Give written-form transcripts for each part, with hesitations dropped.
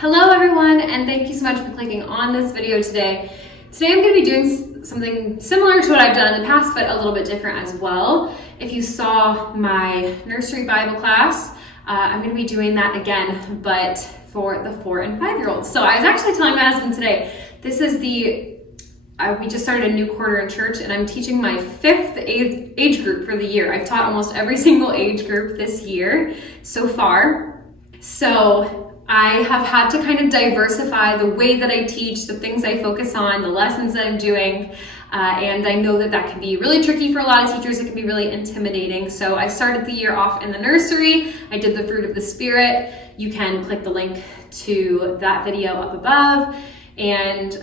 Hello everyone, and thank you so much for clicking on this video today. Today I'm going to be doing something similar to what I've done in the past, but a little bit different as well. If you saw my nursery Bible class, I'm going to be doing that again, but for the 4 and 5-year-olds. So I was actually telling my husband today, this is we just started a new quarter in church, and I'm teaching my 5th age group for the year. I've taught almost every single age group this year so far. So I have had to kind of diversify the way that I teach, the things I focus on, the lessons that I'm doing, and I know that can be really tricky for a lot of teachers. It can be really intimidating. So I started the year off in the nursery. I did the fruit of the Spirit. You can click the link to that video up above, and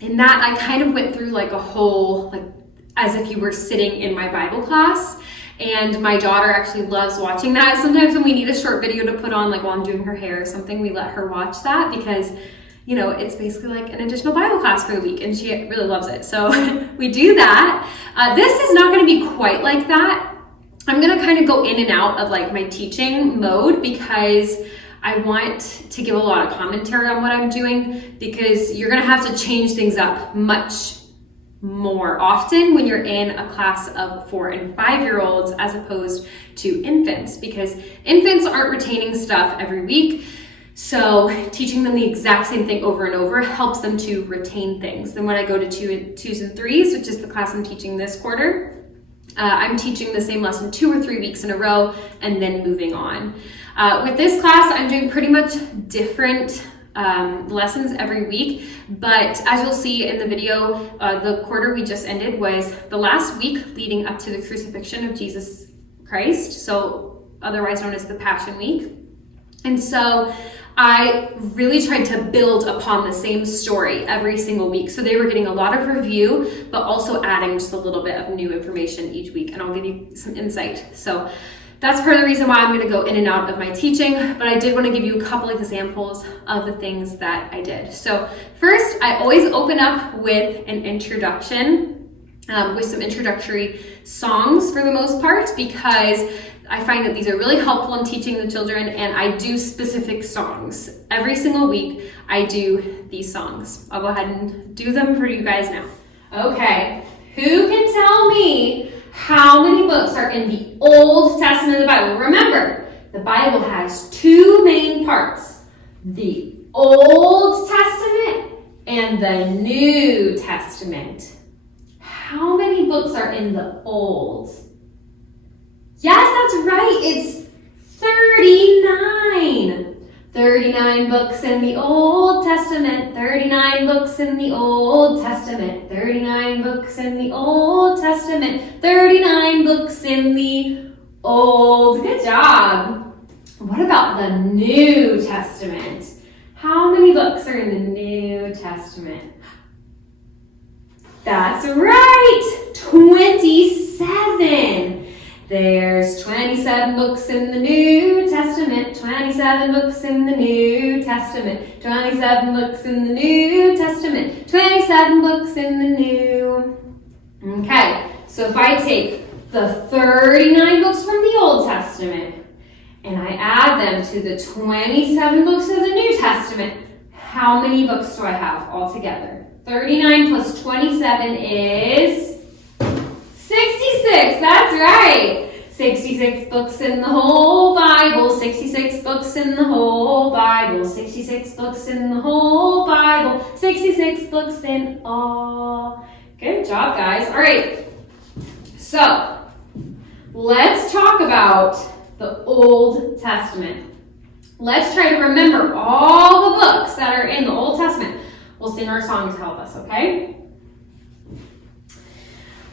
in that I kind of went through like a whole, as if you were sitting in my Bible class. And my daughter actually loves watching that. Sometimes when we need a short video to put on, like while I'm doing her hair or something, we let her watch that because, you know, it's basically like an additional Bible class for the week, and she really loves it. So we do that. This is not going to be quite like that. I'm going to kind of go in and out of like my teaching mode because I want to give a lot of commentary on what I'm doing, because you're going to have to change things up much more often when you're in a class of 4 and 5-year-olds as opposed to infants, because infants aren't retaining stuff every week. So teaching them the exact same thing over and over helps them to retain things. Then when I go to 2s and 3s, which is the class I'm teaching this quarter, I'm teaching the same lesson 2 or 3 weeks in a row and then moving on. With this class, I'm doing pretty much different lessons every week, but as you'll see in the video, the quarter we just ended was the last week leading up to the crucifixion of Jesus Christ, so otherwise known as the Passion Week. And so I really tried to build upon the same story every single week. So they were getting a lot of review, but also adding just a little bit of new information each week, and I'll give you some insight. So that's part of the reason why I'm going to go in and out of my teaching, but I did want to give you a couple of examples of the things that I did. So first, I always open up with an introduction, with some introductory songs for the most part, because I find that these are really helpful in teaching the children, and I do specific songs. Every single week, I do these songs. I'll go ahead and do them for you guys now. Okay, who can tell me how many books are in the Old Testament of the Bible? Remember, the Bible has 2 main parts: the Old Testament and the New Testament. How many books are in the Old? Yes, that's right. It's 39. 39 books in the Old Testament, 39 books in the Old Testament, 39 books in the Old Testament, 39 books in the Old. Good job. What about the New Testament? How many books are in the New Testament? That's right, 27. There's 27 books in the New Testament, 27 books in the New Testament, 27 books in the New Testament, 27 books in the New. Okay, so if I take the 39 books from the Old Testament and I add them to the 27 books of the New Testament, how many books do I have altogether? 39 plus 27 is 66, that's right. 66 books in the whole Bible, 66 books in the whole Bible, 66 books in the whole Bible, 66 books in all. Good job, guys. All right, so let's talk about the Old Testament. Let's try to remember all the books that are in the Old Testament. We'll sing our song to help us, okay?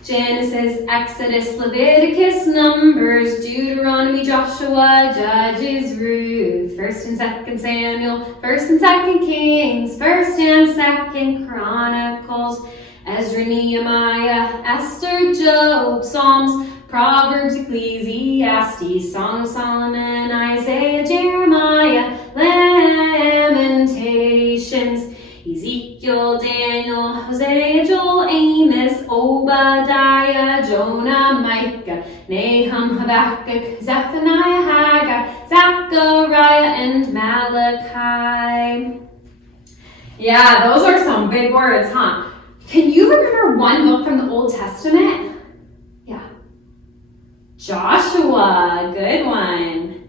Genesis, Exodus, Leviticus, Numbers, Deuteronomy, Joshua, Judges, Ruth, 1st and 2nd Samuel, 1st and 2nd Kings, 1st and 2nd Chronicles, Ezra, Nehemiah, Esther, Job, Psalms, Proverbs, Ecclesiastes, Song of Solomon, Isaiah, Jeremiah, Lamentations, Ezekiel, Daniel, Hosea, Joel, Amos, Obadiah, Jonah, Micah, Nahum, Habakkuk, Zephaniah, Haggai, Zechariah, and Malachi. Yeah, those are some big words, huh? Can you remember one book from the Old Testament? Yeah. Joshua, good one.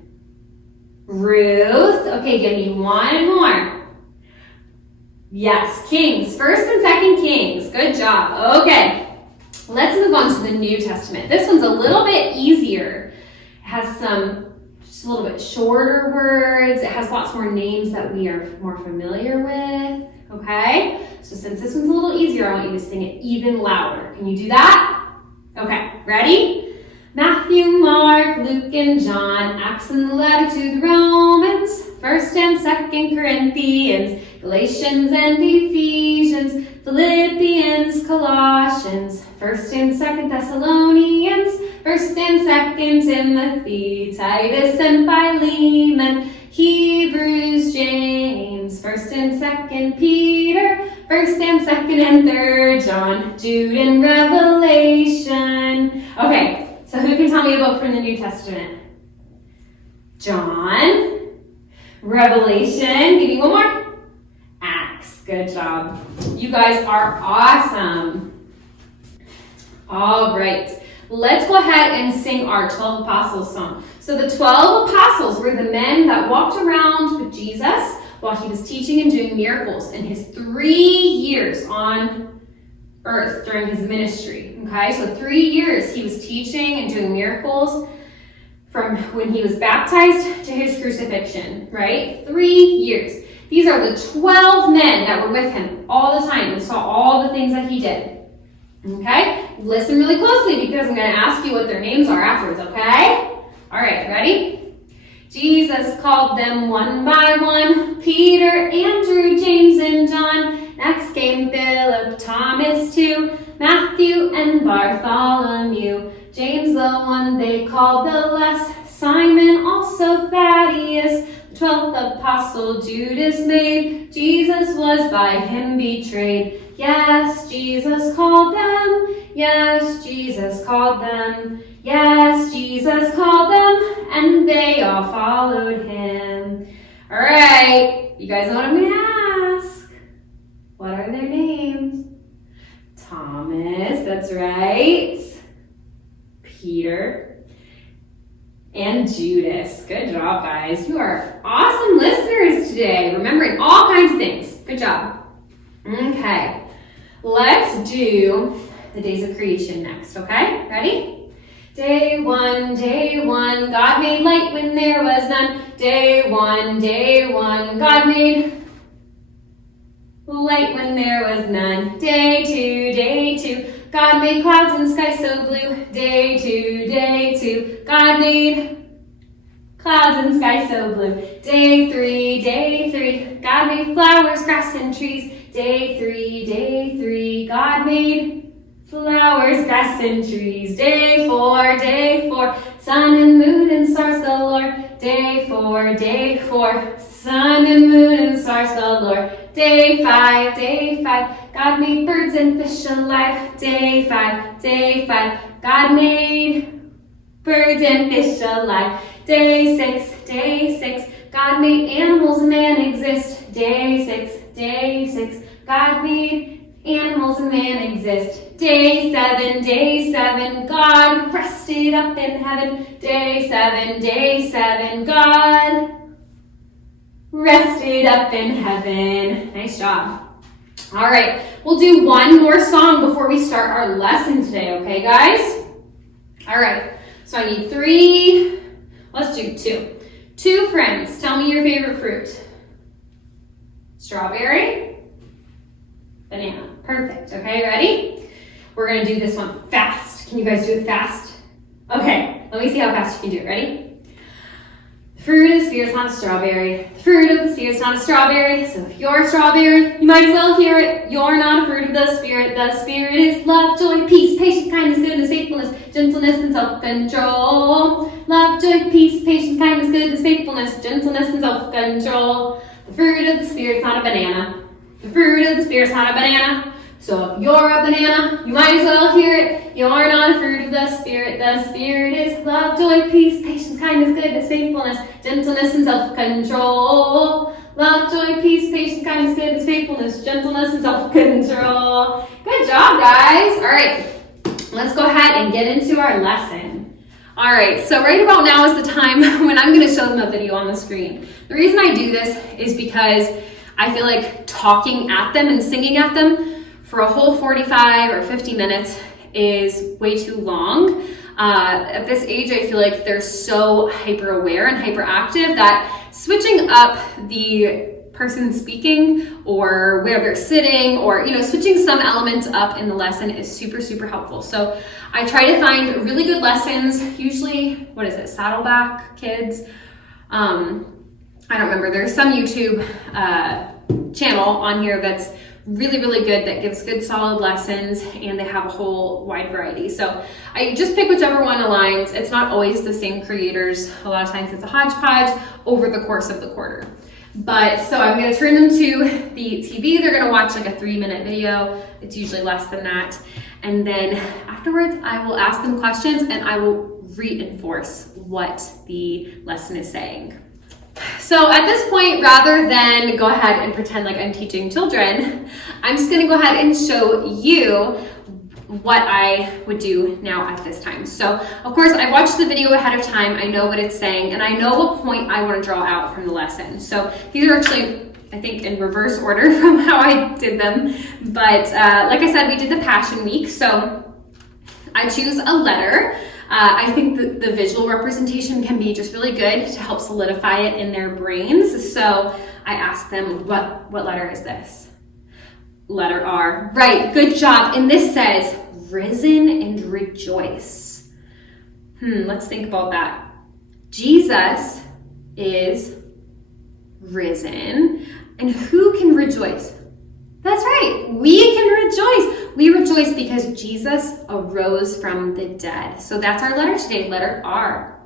Ruth, okay, give me one more. Yes, Kings, 1st and 2nd Kings, good job. Okay, let's move on to the New Testament. This one's a little bit easier. It has just a little bit shorter words. It has lots more names that we are more familiar with, okay? So since this one's a little easier, I want you to sing it even louder. Can you do that? Okay, ready? Matthew, Mark, Luke, and John, Acts and the letter to the Romans, 1st and 2nd Corinthians, Galatians and Ephesians, Philippians, Colossians, 1st and 2nd Thessalonians, 1st and 2nd Timothy, Titus and Philemon, Hebrews, James, 1st and 2nd Peter, 1st and 2nd and 3rd John, Jude and Revelation. Okay, so who can tell me a book from the New Testament? John, Revelation, give me one more. Acts, good job. You guys are awesome. All right, let's go ahead and sing our 12 Apostles song. So the 12 Apostles were the men that walked around with Jesus while he was teaching and doing miracles in his 3 years on earth during his ministry. Okay, so 3 years he was teaching and doing miracles from when he was baptized to his crucifixion, right? 3 years. These are the 12 men that were with him all the time and saw all the things that he did. Okay, listen really closely because I'm going to ask you what their names are afterwards, okay? All right, ready? Jesus called them one by one, Peter, Andrew, James, and John. Next came Philip, Thomas too, Matthew and Bartholomew, James the one they called the less, Simon also Thaddeus, the 12th apostle Judas made, Jesus was by him betrayed. Yes, Jesus called them, yes, Jesus called them, yes, Jesus called them, and they all followed him. All right, you guys know what I'm going to ask. What are their names? Thomas, that's right. Peter and Judas. Good job, guys. You are awesome listeners today, remembering all kinds of things. Good job. Okay, let's do the days of creation next, okay? Ready? Day one, God made light when there was none. Day one, God made light when there was none. Day two, God made clouds and sky so blue. Day two, God made clouds and sky so blue. Day three, God made flowers, grass, and trees. Day three, God made flowers, grass, and trees. Day four, sun and moon and stars galore. Day four, sun and moon and stars galore. Day five, God made birds and fish alive. Day five, God made birds and fish alive. Day six, God made animals and man exist. Day six, God made animals and man exist. Day seven, God rested up in heaven. Day seven, God rested up in heaven. Nice job. All right, we'll do one more song before we start our lesson today, okay, guys? All right, so I need 3, let's do 2. 2 friends, tell me your favorite fruit. Strawberry, banana. Perfect, okay, ready? We're gonna do this one fast. Can you guys do it fast? Okay, let me see how fast you can do it. Ready? The fruit of the Spirit's not a strawberry. The fruit of the Spirit's not a strawberry. So if you're a strawberry, you might as well hear it. You're not a fruit of the Spirit. The Spirit is love, joy, peace, patience, kindness, goodness, faithfulness, gentleness, and self-control. Love, joy, peace, patience, kindness, goodness, faithfulness, gentleness, and self-control. The fruit of the Spirit's not a banana. The fruit of the Spirit's not a banana. So if you're a banana, you might as well hear it. You're not a fruit of the Spirit. The Spirit is love, joy, peace, patience, kindness, goodness, faithfulness, gentleness, and self-control. Love, joy, peace, patience, kindness, goodness, faithfulness, gentleness, and self-control. Good job, guys. All right, let's go ahead and get into our lesson. All right, so right about now is the time when I'm going to show them a video on the screen. The reason I do this is because I feel like talking at them and singing at them for a whole 45 or 50 minutes is way too long. At this age, I feel like they're so hyper aware and hyperactive that switching up the person speaking or where they're sitting, or switching some elements up in the lesson is super, super helpful. So I try to find really good lessons, usually, Saddleback Kids. I don't remember. There's some YouTube channel on here that's really, really good, that gives good solid lessons, and they have a whole wide variety. So I just pick whichever one aligns. It's not always the same creators. A lot of times it's a hodgepodge over the course of the quarter. But so I'm going to turn them to the TV. They're going to watch like a 3-minute video. It's usually less than that. And then afterwards, I will ask them questions and I will reinforce what the lesson is saying. So at this point, rather than go ahead and pretend like I'm teaching children, I'm just gonna go ahead and show you what I would do now at this time. So of course, I watched the video ahead of time. I know what it's saying, and I know what point I want to draw out from the lesson. So these are actually, I think, in reverse order from how I did them. But like I said, we did the Passion Week. So I choose a letter. I think the visual representation can be just really good to help solidify it in their brains. So I asked them, what letter is this? Letter R. Right, good job. And this says, risen and rejoice. Let's think about that. Jesus is risen. And who can rejoice? That's right, we can rejoice. We rejoice because Jesus arose from the dead. So that's our letter today, letter R.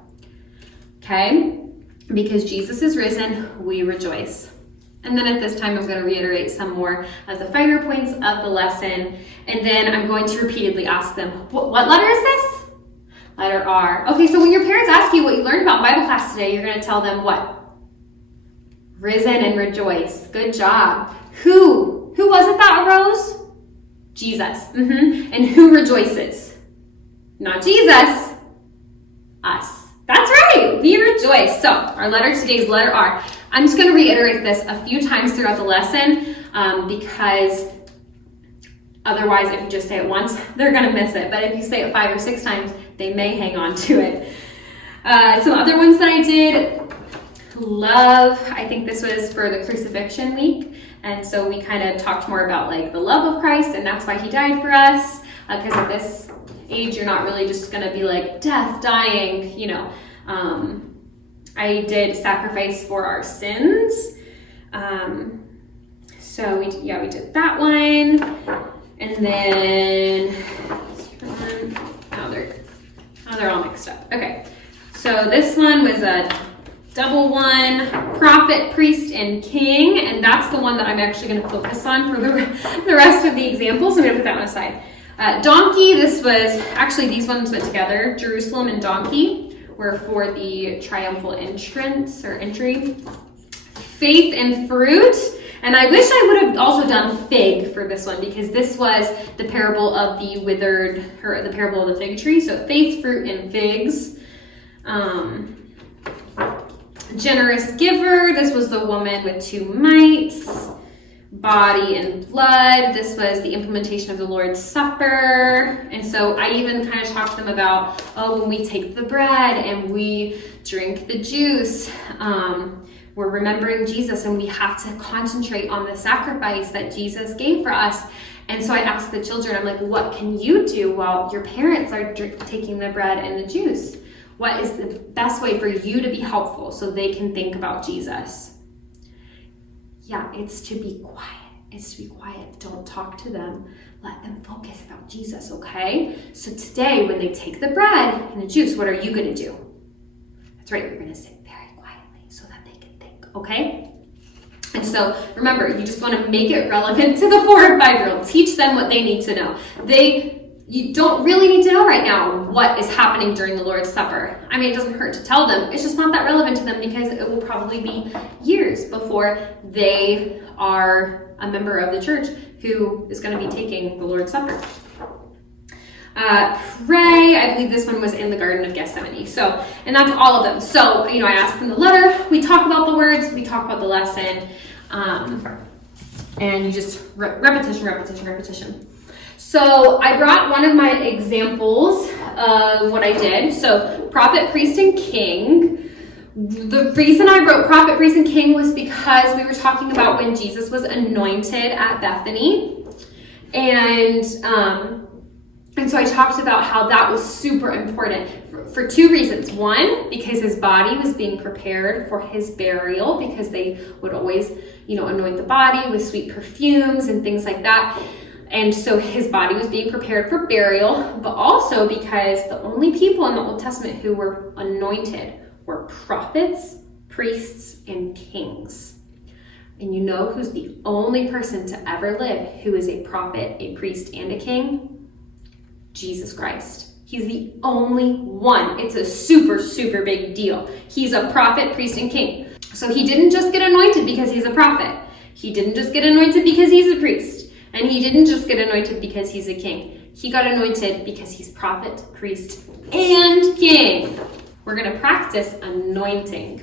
Okay? Because Jesus is risen, we rejoice. And then at this time, I'm going to reiterate some more of the finer points of the lesson. And then I'm going to repeatedly ask them, what letter is this? Letter R. Okay, so when your parents ask you what you learned about Bible class today, you're going to tell them what? Risen and rejoice. Good job. Who was it that arose? Jesus. And who rejoices? Not Jesus. Us. That's right. We rejoice. So our letter today is letter R. I'm just going to reiterate this a few times throughout the lesson because otherwise, if you just say it once, they're going to miss it. But if you say it 5 or 6 times, they may hang on to it. Some other ones that I did. Love. I think this was for the crucifixion week. And so we kind of talked more about like the love of Christ, and that's why he died for us. Because at this age, you're not really just going to be like death, dying, I did sacrifice for our sins. So we did that one. And then, they're all mixed up. Okay. So this one was a double one, prophet, priest, and king. And that's the one that I'm actually going to focus on for the rest of the examples. I'm going to put that one aside. Donkey, these ones went together. Jerusalem and donkey were for the triumphal entrance or entry. Faith and fruit. And I wish I would have also done fig for this one, because this was the parable of the parable of the fig tree. So faith, fruit, and figs. Generous giver. This was the woman with 2 mites. Body and blood. This was the implementation of the Lord's Supper. And so I even kind of talked to them about, when we take the bread and we drink the juice, we're remembering Jesus, and we have to concentrate on the sacrifice that Jesus gave for us. And so I asked the children, I'm like, what can you do while your parents are taking the bread and the juice? What is the best way for you to be helpful so they can think about Jesus? Yeah, it's to be quiet. It's to be quiet. Don't talk to them. Let them focus about Jesus, okay? So today, when they take the bread and the juice, what are you going to do? That's right, you're going to sit very quietly so that they can think, okay? And so remember, you just want to make it relevant to the 4 or 5-year-old. Teach them what they need to know. You don't really need to know right now what is happening during the Lord's Supper. I mean, it doesn't hurt to tell them. It's just not that relevant to them because it will probably be years before they are a member of the church who is going to be taking the Lord's Supper. Pray, I believe this one was in the Garden of Gethsemane. So, and that's all of them. So, I asked in the letter, we talk about the words, we talk about the lesson, and you just repetition. So I brought one of my examples of what I did. So prophet, priest, and king. The reason I wrote prophet, priest, and king was because we were talking about when Jesus was anointed at Bethany. And so I talked about how that was super important for 2 reasons. One, because his body was being prepared for his burial, because they would always, anoint the body with sweet perfumes and things like that. And so his body was being prepared for burial, but also because the only people in the Old Testament who were anointed were prophets, priests, and kings. And you know who's the only person to ever live who is a prophet, a priest, and a king? Jesus Christ. He's the only one. It's a super, super big deal. He's a prophet, priest, and king. So he didn't just get anointed because he's a prophet. He didn't just get anointed because he's a priest. And he didn't just get anointed because he's a king. He got anointed because he's prophet, priest, and king. We're going to practice anointing.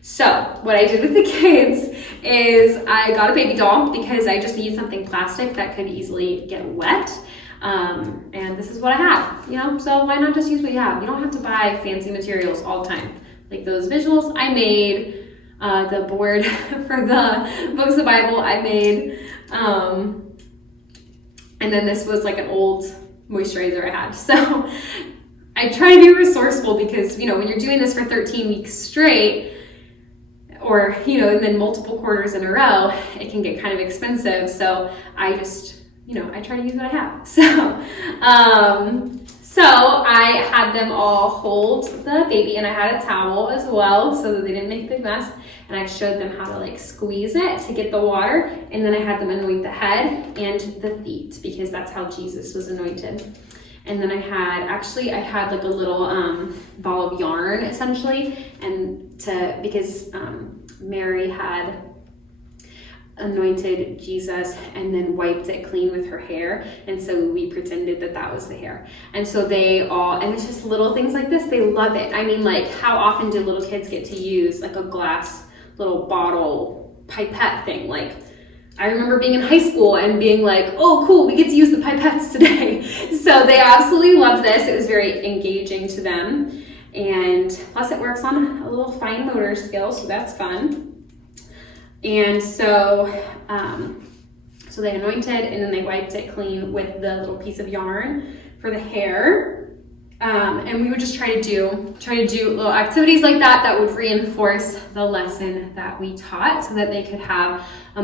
So what I did with the kids is I got a baby doll because I just needed something plastic that could easily get wet. And this is what I had, so why not just use what you have? You don't have to buy fancy materials all the time. Like those visuals I made, the board for the books of the Bible I made, and then this was like an old moisturizer I had. So I try to be resourceful because, when you're doing this for 13 weeks straight, or, and then multiple quarters in a row, it can get kind of expensive. So I just, I try to use what I have. So I had them all hold the baby, and I had a towel as well so that they didn't make a big mess. And I showed them how to squeeze it to get the water. And then I had them anoint the head and the feet because that's how Jesus was anointed. And then I had like a little ball of yarn essentially, because Mary had anointed Jesus and then wiped it clean with her hair, and so we pretended that was the hair. And so and it's just little things like this, they love it. I mean, how often do little kids get to use a glass little bottle pipette thing? I remember being in high school and being like, oh cool, we get to use the pipettes today. So they absolutely loved this. It was very engaging to them, and plus it works on a little fine motor skill, so that's fun. And so they anointed, and then they wiped it clean with the little piece of yarn for the hair. And we would just try to do little activities like that would reinforce the lesson that we taught, so that they could have a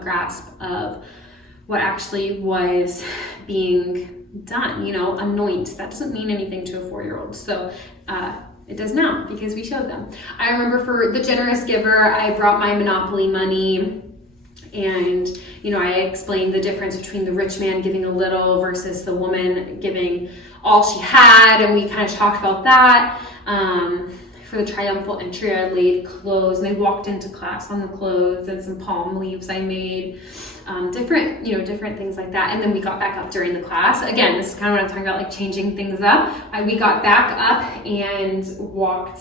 grasp of what actually was being done. Anoint, that doesn't mean anything to a 4-year-old. So it does now because we showed them. I remember for the generous giver, I brought my Monopoly money, and I explained the difference between the rich man giving a little versus the woman giving all she had, and we kind of talked about that. For the triumphal entry, I laid clothes, and they walked into class on the clothes, and some palm leaves I made, different things like that. And then we got back up during the class. Again, this is kind of what I'm talking about, changing things up. We got back up and walked.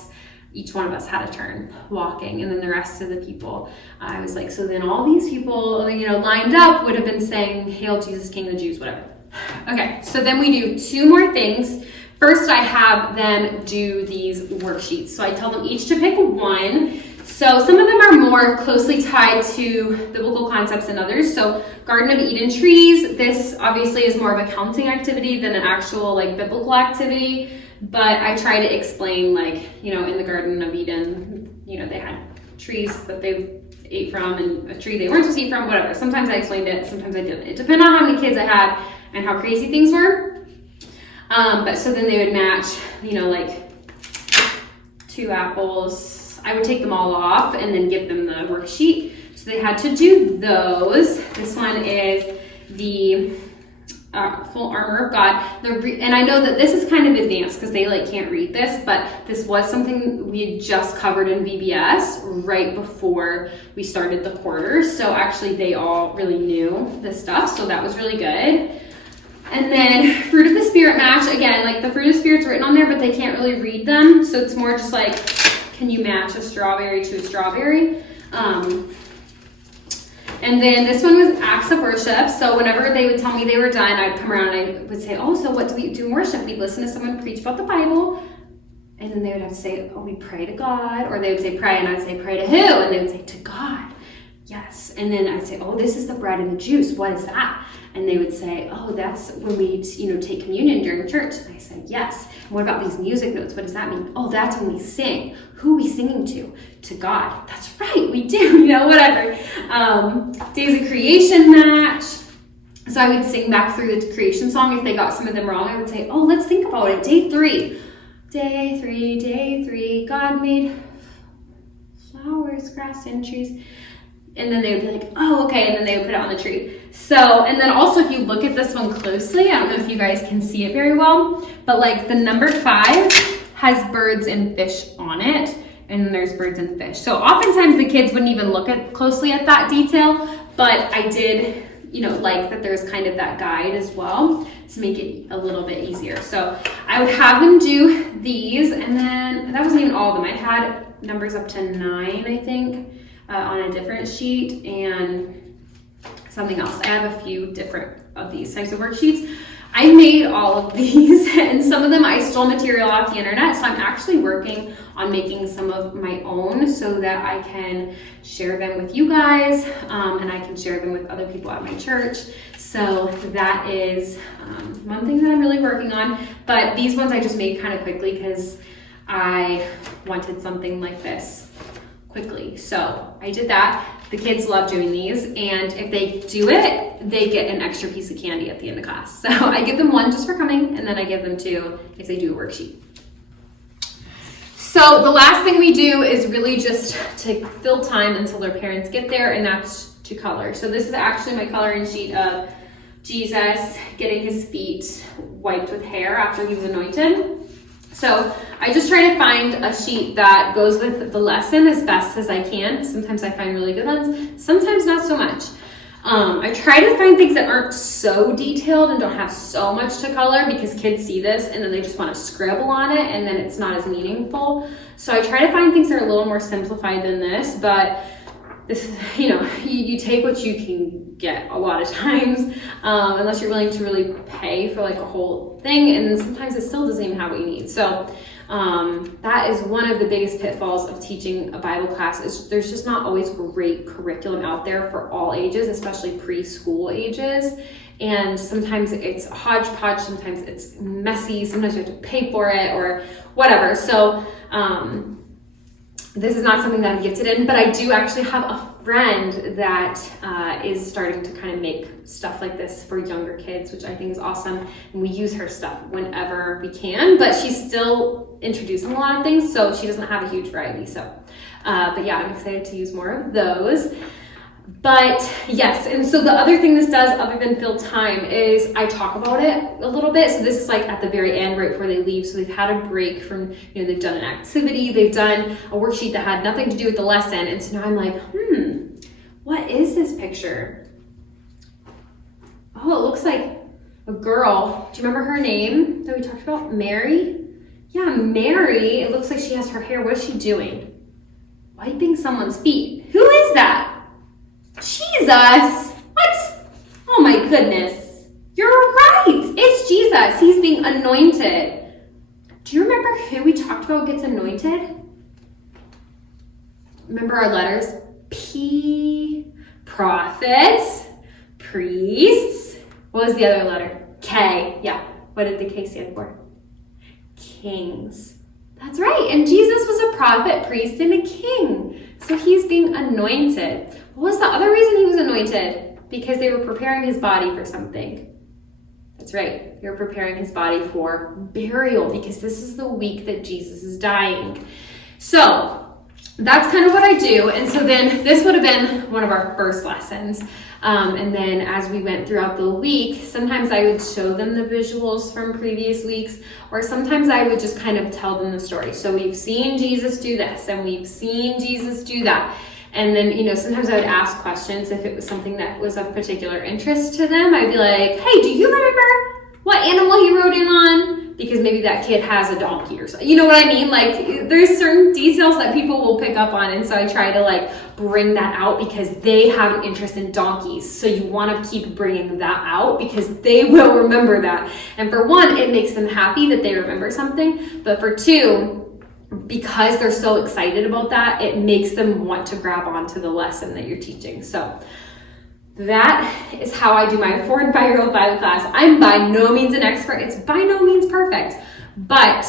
Each one of us had a turn walking, and then the rest of the people, I was like, so then all these people, lined up would have been saying, "Hail Jesus, King of the Jews," whatever. Okay, so then we do 2 more things. First, I have them do these worksheets. So I tell them each to pick one. So some of them are more closely tied to biblical concepts than others. So Garden of Eden trees, this obviously is more of a counting activity than an actual biblical activity. But I try to explain in the Garden of Eden, they had trees that they ate from and a tree they weren't supposed to eat from, whatever. Sometimes I explained it, sometimes I didn't. It depended on how many kids I had and how crazy things were. But so then they would match, 2 apples, I would take them all off and then give them the worksheet. So they had to do those. This one is the full armor of God. And I know that this is kind of advanced because they like can't read this, but this was something we had just covered in VBS right before we started the quarters. So actually they all really knew this stuff. So that was really good. And then fruit of the spirit match. Again, like the fruit of the spirit's written on there, but they can't really read them. So it's more just like, can you match a strawberry to a strawberry? And then this one was acts of worship. So whenever they would tell me they were done, I'd come around and I would say, oh, so what do we do in worship? We'd listen to someone preach about the Bible. And then they would have to say, oh, we pray to God. Or they would say pray, and I'd say pray to who? And they would say to God. Yes. And then I'd say, oh, this is the bread and the juice. What is that? And they would say, oh, that's when we, take communion during church. And I said, yes. And what about these music notes? What does that mean? Oh, that's when we sing. Who are we singing to? To God. That's right, we do, whatever. Days of creation match. So I would sing back through the creation song. If they got some of them wrong, I would say, oh, let's think about it. Day 3. Day 3, God made flowers, grass, and trees. And then they would be like, oh, okay. And then they would put it on the tree. So, and then also if you look at this one closely, I don't know if you guys can see it very well, but like the number 5 has birds and fish on it. And then there's birds and fish. So oftentimes the kids wouldn't even look closely at that detail, but I did, like that there's kind of that guide as well to make it a little bit easier. So I would have them do these, and then that wasn't even all of them. I had numbers up to 9, I think. On a different sheet, and something else. I have a few different of these types of worksheets. I made all of these, and some of them I stole material off the internet, so I'm actually working on making some of my own so that I can share them with you guys, and I can share them with other people at my church. So that is one thing that I'm really working on, but these ones I just made kind of quickly because I wanted something like this quickly. So I did that. The kids love doing these, and if they do it, they get an extra piece of candy at the end of class. So I give them 1 just for coming, and then I give them 2 if they do a worksheet. So the last thing we do is really just to fill time until their parents get there, and that's to color. So this is actually my coloring sheet of Jesus getting his feet wiped with hair after he was anointed. So I just try to find a sheet that goes with the lesson as best as I can. Sometimes I find really good ones, sometimes not so much. I try to find things that aren't so detailed and don't have so much to color, because kids see this and then they just want to scribble on it and then it's not as meaningful. So I try to find things that are a little more simplified than this, but this is, you take what you can get a lot of times, unless you're willing to really pay for like a whole thing, and then sometimes it still doesn't even have what you need. So that is one of the biggest pitfalls of teaching a Bible class, is there's just not always great curriculum out there for all ages, especially preschool ages. And sometimes it's a hodgepodge, sometimes it's messy, sometimes you have to pay for it or whatever. So this is not something that I'm gifted in, but I do actually have a friend that is starting to kind of make stuff like this for younger kids, which I think is awesome. And we use her stuff whenever we can, but she's still introducing a lot of things, so she doesn't have a huge variety. So, but yeah, I'm excited to use more of those. But yes, and so the other thing this does, other than fill time, is I talk about it a little bit. So this is like at the very end, right before they leave. So they've had a break from, they've done an activity, they've done a worksheet that had nothing to do with the lesson. And so now I'm like, what is this picture? Oh, it looks like a girl. Do you remember her name that we talked about? Mary? Yeah, Mary. It looks like she has her hair. What is she doing? Wiping someone's feet. Who is that? Jesus! What? Oh my goodness. You're right. It's Jesus. He's being anointed. Do you remember who we talked about gets anointed? Remember our letters? P. Prophets. Priests. What was the other letter? K. Yeah. What did the K stand for? Kings. That's right. And Jesus was a prophet, priest, and a king. So he's being anointed. What was the other reason he was anointed? Because they were preparing his body for something. That's right. They were preparing his body for burial, because this is the week that Jesus is dying. So that's kind of what I do. And so then this would have been one of our first lessons. And then as we went throughout the week, sometimes I would show them the visuals from previous weeks, or sometimes I would just kind of tell them the story. So we've seen Jesus do this, and we've seen Jesus do that. And then, sometimes I would ask questions if it was something that was of particular interest to them. I'd be like, hey, do you remember what animal he rode in on? Because maybe that kid has a donkey or something. You know what I mean? Like, there's certain details that people will pick up on. And so I try to bring that out because they have an interest in donkeys. So you want to keep bringing that out because they will remember that. And for one, it makes them happy that they remember something. But for two, because they're so excited about that, it makes them want to grab onto the lesson that you're teaching. So that is how I do my 4 and 5-year-old Bible class. I'm by no means an expert. It's by no means perfect, but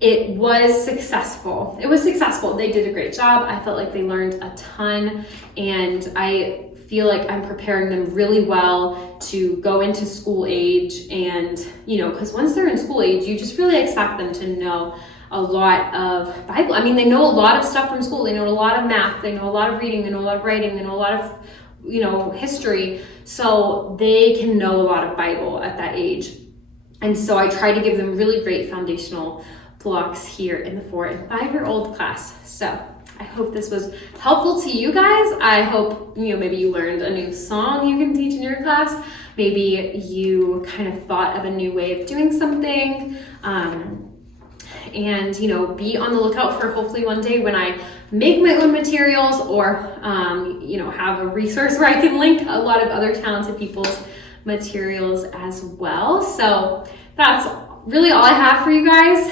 it was successful. It was successful. They did a great job. I felt like they learned a ton, and I feel like I'm preparing them really well to go into school age. And, because once they're in school age, you just really expect them to know a lot of Bible. I mean, they know a lot of stuff from school. They know a lot of math. They know a lot of reading. They know a lot of writing. They know a lot of, history. So they can know a lot of Bible at that age. And so I try to give them really great foundational blocks here in the 4 and 5-year-old class. So I hope this was helpful to you guys. I hope, maybe you learned a new song you can teach in your class. Maybe you kind of thought of a new way of doing something. And, be on the lookout for hopefully one day when I make my own materials or, have a resource where I can link a lot of other talented people's materials as well. So that's really all I have for you guys.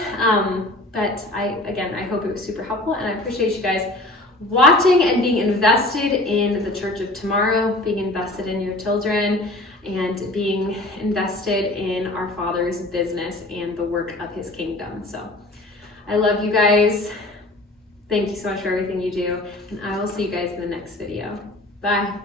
But I hope it was super helpful, and I appreciate you guys watching and being invested in the Church of Tomorrow, being invested in your children, and being invested in our Father's business and the work of His kingdom. So I love you guys. Thank you so much for everything you do, and I will see you guys in the next video. Bye.